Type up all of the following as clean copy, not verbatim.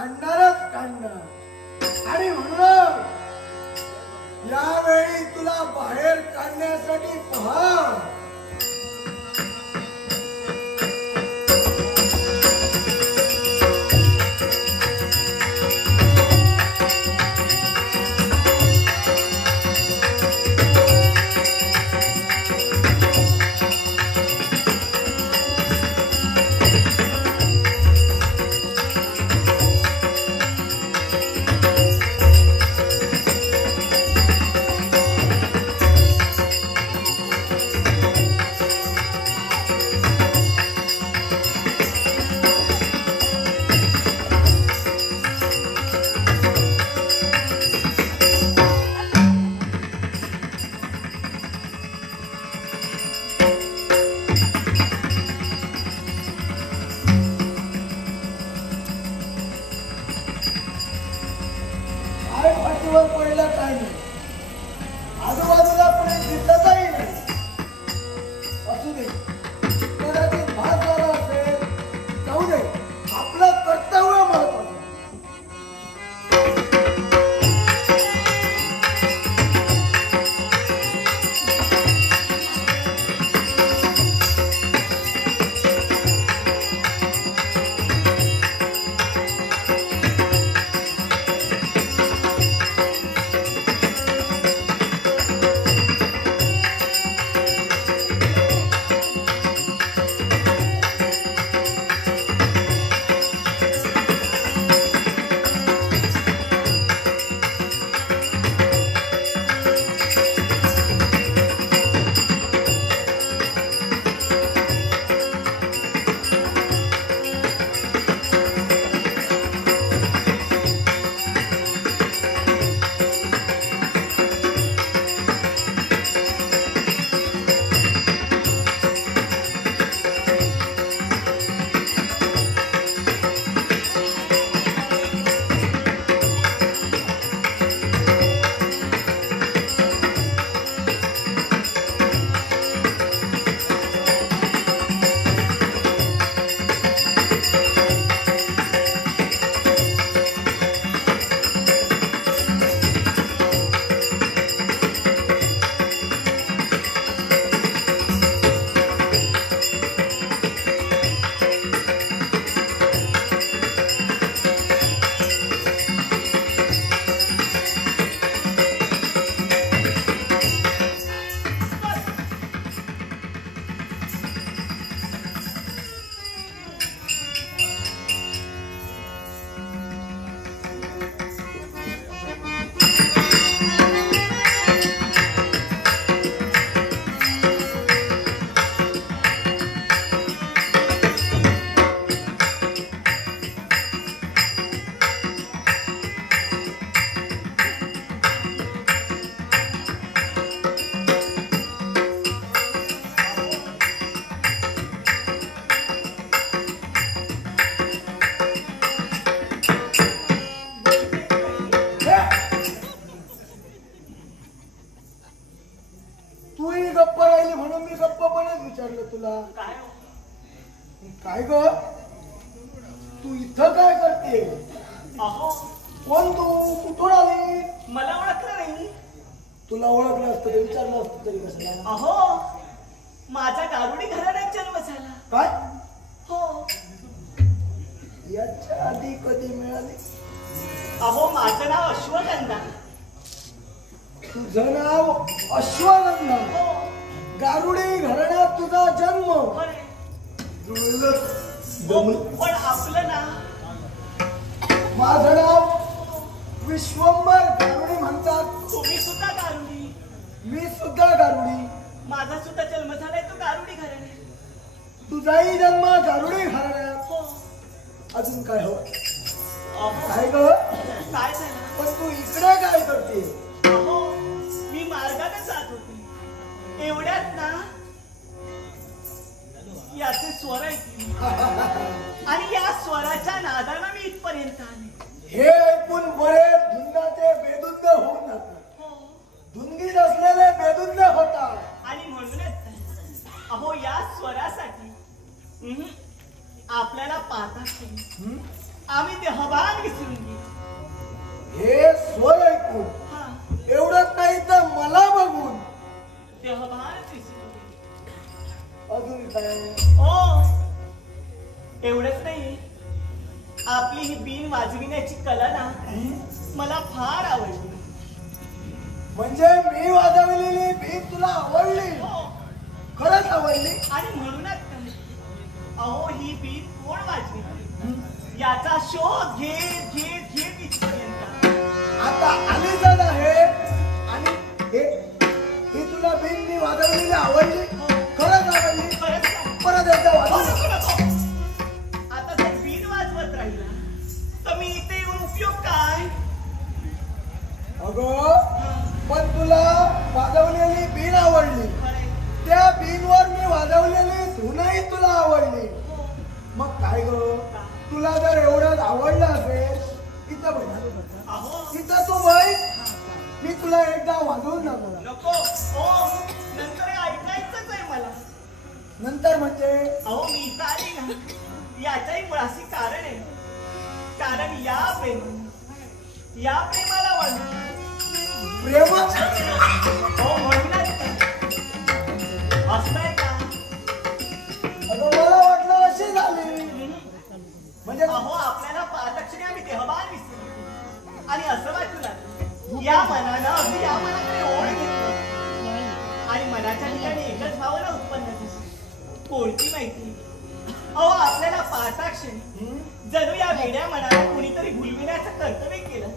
काढणारच काढणार आणि म्हणून यावेळी तुला बाहेर काढण्यासाठी पहा तुला काय ग तू इथं काय करते? कोण तू? कुठून आली? मला ओळखलं नाही. तुला ओळखलं असतं विचारलं असतं तरी कसं? अहो माझा गारुडी घराण्यात जन्म झाला. काय? हो. याच्या आधी कधी मिळाली? अहो माझं नाव अश्वगंधा. तुझं नाव अश्वगंधा? हो. गारुडी घराण्यात तुझा जन्म? पण आपलं नाव? माझं नाव विश्वंभर गारुडी म्हणतात. तुम्ही सुद्धा गारुडी? मी सुद्धा गारुडी. माझा सुद्धा जन्म झालाय तो गारुडी घराण्यात. तुझाही जन्म गारुडी घराण्यात? हो. अजून काय हो? काय ग? काय झालं? पण तू इकडे काय करते? अहो मी मार्गाने जात होते. एवढ्यात ना याचे स्वर ऐकले आणि या स्वराच्या नादानं मी इथपर्यंत आले. हे ऐकून बरेच धुंदाचे बेधुंद होऊन जातात. धुंदीत असलेले बेधुंद होतात. आणि म्हणूनच अहो या स्वरासाठी आपल्याला पाहता आम्ही देहभान विसरून गेलो. हे स्वर ऐकून हा, एवढंच नाही तर मला बघून देहभानच विसरून गेलो. अजून काय? हो, एवढंच नाही, आपली ही बीन वाजविण्याची कला ना मला फार आवडली. म्हणजे मी वाजवलेली भीत तुला आवडली? हो, खरंच आवडली? आणि म्हणूनच तर, अहो ही बीन कोण वाजविली याचा शोध घेत घेत घेत इथपर्यंत. आता आलीच आहे आणि ही तुला भीत मी वाजवलेली आवडली? खरंच आवडली? खरंच का? परत एकदा नको, वाजव. नको, नको. आता जर बीन वाजवत राहिला तर मी इथे येऊन उपयोग काय? अगं पण तुला वाजवलेली बीन आवडली, खरंय. त्या बीनवर मी वाजवलेली धुनही तुला आवडली. मग काय ग, तुला जर एवढंच आवडलं असेल इथं बघ, अहो इथं तू बघ, मी तुला एकदा वाजवून दाखवणार. नको, हो नंतर हे ऐकायचंच आहे मला. नंतर म्हणजे अहो मी इथं आली ना याच्याही मुळाशी कारण आहे. कारण या प्रेमाला वळण. प्रेमाचं हो म्हणूनच असतंय का? अगं मला वाटलं अशी झाली. म्हणजे अहो आपल्याला पाहतक्षणी आम्ही देहभान विसरलो आणि असं वाटू लागलं या मनानं अगदी या मनाकडे ओढ घेतलं आणि मनाच्या ठिकाणी एकच भावना उत्पन्न झाली. कोणती माहिती? अहो आपल्याला पाहताक्षणी जणू या वेड्या मनाला कुणीतरी भुलविण्याचं कर्तव्य केलं.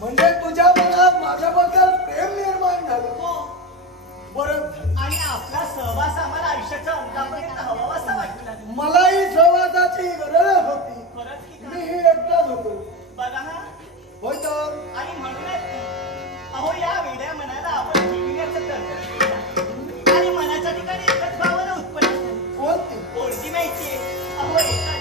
म्हणजे तुझ्या मनात माझ्याबद्दल प्रेम निर्माण झालं. हो, बरं, आणि आपला सहवास आम्हाला आयुष्याच्या अंतापर्यंत हवावासा वाटू लागला. मलाही सहवासाची गरज होती. खरंच की मी काय? ही एकटाच होतो. बघा हा, होय तर आणि म्हणूनच अहो या वेड्या मनाला आपण भुलविण्याचं कर्तव्य केलं आणि मनाच्या ठिकाणी एकच भावना उत्पन्न झाली. कोणती? कोणती माहितीये? अहो एकच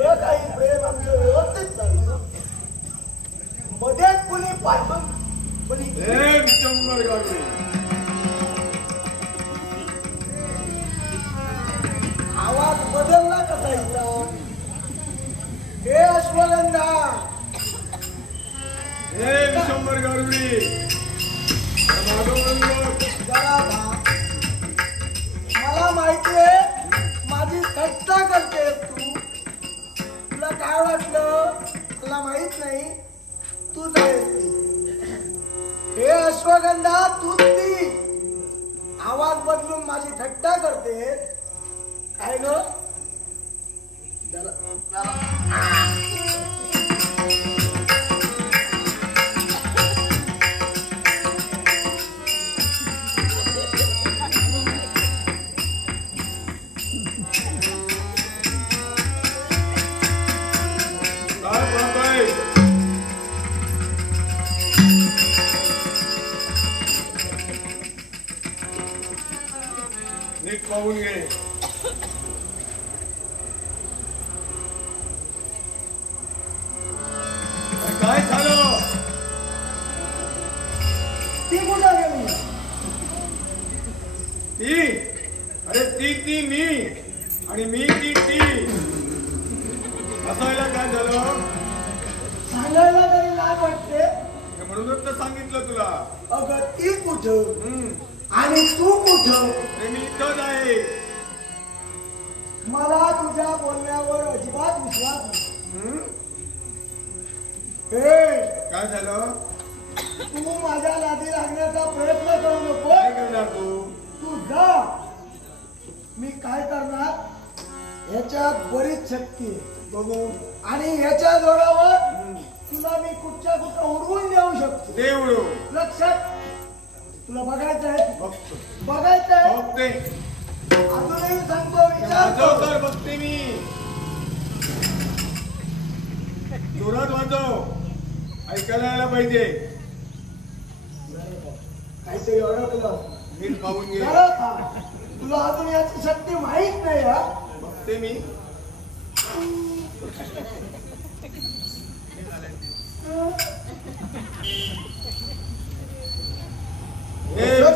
सगळं काही प्रेम आमचं व्यवस्थित चाललं. मध्येच कुणी पाठवून कुणी शंभर गाडवे आवाज बदलला कसा इथला. हे अश्वगंधा शंभर गाडवी जरा मला माहितीये माझी थट्टा करतेस तू. तुला काय वाटलं तुला माहित नाही तूच आहेस ती. हे अश्वगंधा तूच ती. आवाज बदलून माझी थट्टा करतेस काय ग. नीट पाहून घे. काय झालं. ती कुठं गेली. ती अरे ती मी आणि मी ती असायला काय झालं. सांगायला तरी लाज वाटते. म्हणूनच तर सांगितलं तुला. अगं ती कुठं आणि तू कुठं. मी इथंच आहे. मला तुझ्या बोलण्यावर अजिबात विश्वास नाही. काय झालं. तू माझ्या नादी लागण्याचा प्रयत्न करू नको. काय करणार तू. तू जा. मी काय करणार ह्याच्यात बरीच शक्ती आहे बघू. आणि ह्याच्या जोरावर तुला मी कुठच्या कुठं उडवून देऊ शकतो. ते उडव. लक्षात. तुला बघायचं आहे. बघतो. बघायचं आहे. बघते. अजूनही सांगतो विचार कर. वाजव. बघते मी. जोरात वाजव. ऐकायला यायला पाहिजे. काहीतरी अडकलं. नीट पाहून घे. जरा थांब. तुला अजून याची शक्ती माहित नाही. हा बघते मी.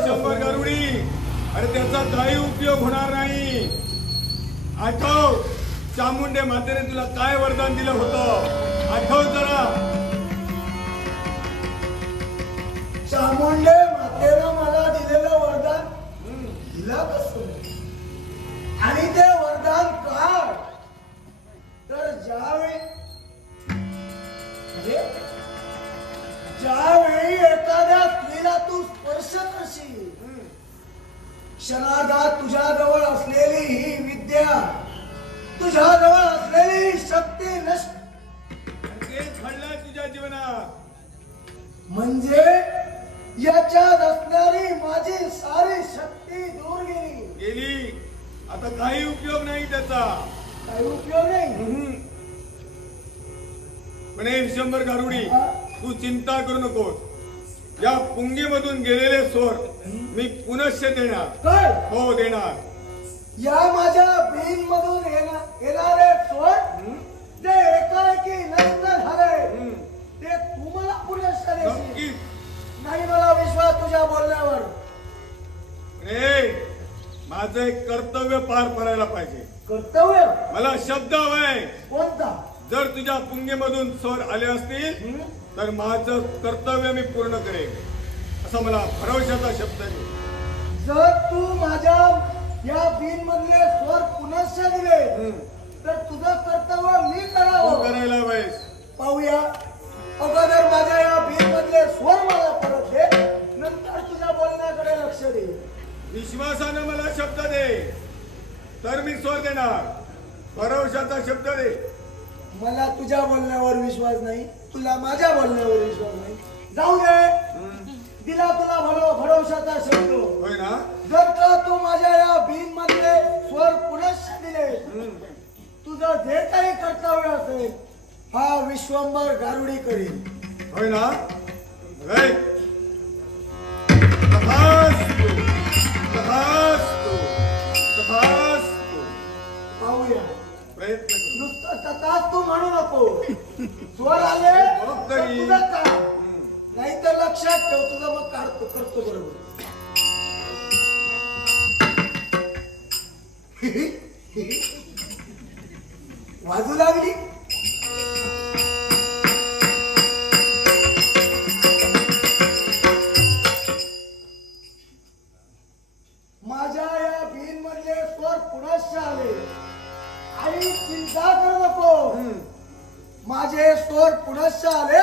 शंभर गारुडी. अरे त्याचा काही उपयोग होणार नाही. आठव चामुंडे मातेने तुला काय वरदान दिलं होतं. आठव जरा. चामुंडे मातेनं मला दिलेलं वरदान दिला कसं. आणि ते वरदान काय तर ज्यावेळी एखाद्या स्त्रीला तू स्पर्श करशील क्षणार्धात तुझ्याजवळ असलेली ही विद्या तुझ्याजवळ असलेली ही शक्ती नष्ट. तेच घडलंय तुझ्या जीवनात. म्हणजे याच्यात असणारी माझी सारी शक्ती दूर गेली. आता काही उपयोग नाही त्याचा. काही उपयोग नाही. पण शंभर गारुडी तू चिंता करू नकोस. या पुंगीमधून गेलेले स्वर मी पुनश्च देणार. काय हो देणार. या माझ्या बीन मधून येणारे स्वर ते एकाएकी नष्ट झाले. ते तुम्हाला पुनश्च देशील. नक्कीच. नाही मला विश्वास तुझ्या बोलण्यावर. माझं एक कर्तव्य पार पडायला पाहिजे. कर्तव्य मला शब्द हवाय. कोणता. जर तुझ्या पुंगीमधून स्वर आले असतील तर माझं कर्तव्य मी पूर्ण करेन असा मला भरवशाचा शब्द आहे. जर तू माझ्या या बीन मधले स्वर पुनश्च दिले तर तुझं कर्तव्य मी करावं. करायला पाहिजे. पाहूया. अगोदर माझ्या या बीन मधले स्वर मला परत दे. नंतर तुझ्या बोलण्याकडे लक्ष दे. विश्वासानं मला शब्द दे तर मी स्वर देणार. भरवशाचा शब्द दे. मला तुझ्या बोलण्यावर विश्वास नाही. तुला माझ्या बोलण्यावर विश्वास नाही. जाऊ दे. दिला तुला भरवशाचा शब्द. होय ना. जर का तू माझ्या या बीन मधले स्वर पुनश्च दिले तुझं जे काही कर्तव्य असेल हा विश्वंभर गारुडी करील. होय ना. तथास्तु. तथास्तु. तथास्तु. पाहूया. प्रयत्न करू. नुसतं तथाच तू म्हणू नको. स्वर आले बघ तर तरी. तुझं काम. नाहीतर लक्षात ठेव, तुझं मग करतो बरोबर. वाजू लागली. माझ्या या बीन मधले स्वर पुनश्च आले. आई चिंता करू नको. माझे स्वर पुनश्च आले.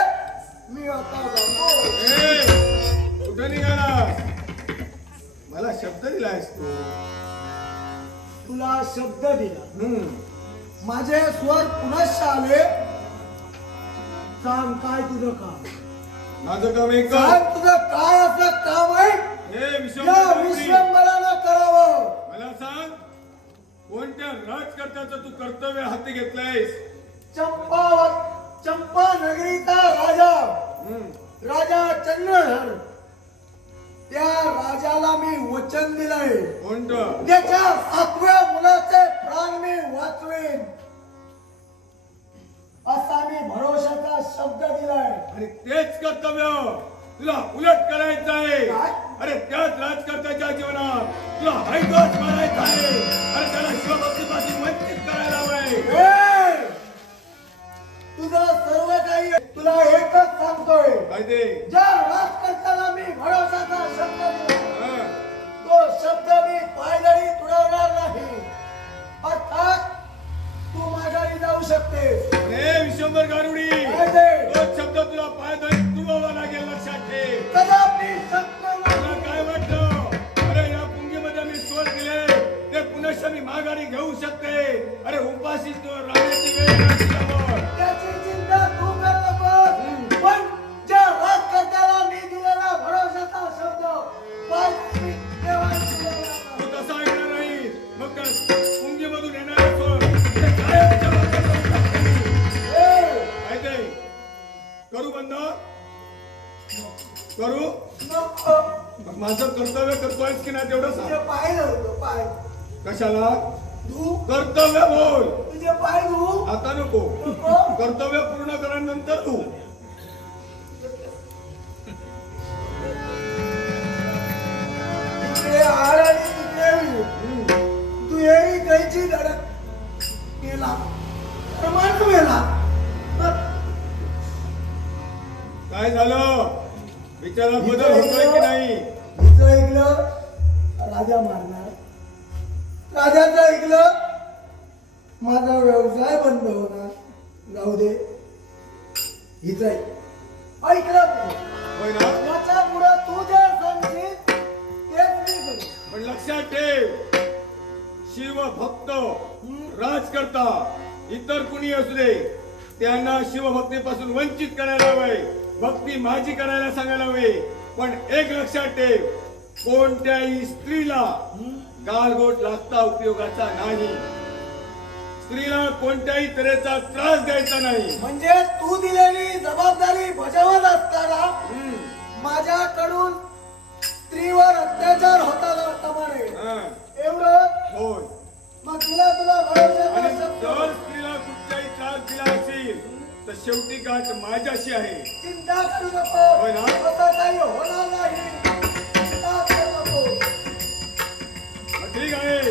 मी आता जातो. कुठं निघाला? मला शब्द दिलायस तू. तुला शब्द दिला. माझे स्वर पुनश्च आले. सांग काय तुझं काम? माझं काम एक सांग तुझं काय असं काम आहे हे या विश्वंभरानं करावं. मला सांग, कोणत्या राजकर्त्याचं तू कर्तव्य हाती घेतलंयस? चंपा नगरीचा राजा चंद्रधर, त्या राजाला मी वचन दिलंय. कोणतं? त्याच्या 7व्या मुलाचे प्राण मी वाचवेन असा मी भरोशाचा शब्द दिलाय. आणि तेच कर्तव्य तुला उलट करायचं आहे. काय? अरे त्याच राजकर्त्याच्या जीवनात तुला हैदोस मारायचा आहे. अरे त्याला शिवभक्तीपासून वंचित करायला हवंय. तुझं सर्व काही तुला एकच सांगतोय. काय ते? ज्या राजकर्त्याला मी भरोशाचा शब्द दिला, हा. तो शब्द मी पायदळी तुडवणार नाही. अर्थात तू माघारी जाऊ शकतेस. अरे विश्वंभर गारुडी, काय ते? तो शब्द तुला पायदळी तुडवावा लागेल. लक्षात ठेव. कदापि शक्य तुला नाही. काय वाटलं? अरे या पुंगीमध्ये मी स्वर दिले ते पुनश्च मी माघारी घेऊ शकते. अरे उपाशी तो राहण्याची वेळ नसल्यावर त्याची चिंता तू कर नकोस. पण ज्या राजकर्त्याला मी दिलेला भरोशाचा शब्द पायदळी देवाला तुडवणार तू नाही. तसा ऐकणार नाही. मग काय पुंगीमधून येणारे स्वर ते कायमच्या बाबतीत करू शकते. काय ते? करू बंद? करू? नको. मग माझं कर्तव्य करतोयस की नाही तेवढं तुझे सांग. पाय धरतो. पाय कशाला? धू. कर्तव्य बोल. तुझे पाय धू. आता नको. नको. कर्तव्य पूर्ण केल्यानंतर तू. तिकडे आड आणि तिकडे वीर. तू एरी कैची धडक केला तर माणूस मेला. काय झालं? विचारात बदल होतोय की नाही? हिचं ऐकलं राजा मारणार. राजाचं ऐकलं माझा व्यवसाय बंद होणार. जाऊ दे. हिचं ऐकलं होय ना? याच्या पुढे तू जे सांगशील तेच मी करेन. पण लक्षात ठेव, शिवभक्त राजकर्ता इतर कुणी असू दे, त्यांना शिवभक्तीपासून वंचित करायला हवे. भक्ती माझी करायला सांगायला हवे. पण एक लक्षात ठेव, कोणत्याही स्त्रीला गालगोट लागता उपयोगाचा नाही. स्त्रीला कोणत्याही तऱ्हेचा त्रास द्यायचा नाही. म्हणजे तू दिलेली जबाबदारी बजावत असताना माझ्याकडून स्त्रीवर अत्याचार होता प्रमाणे हा. एवढं. होय. मग तुला भरोसा आणि शब्द. जर स्त्रीला कुठलाही त्रास दिला असेल तर शेवटी गाठ माझ्याशी आहे. चिंता करू नको. होय ना? असं काही होणार नाही. चिंता करू नको. ठीक आहे.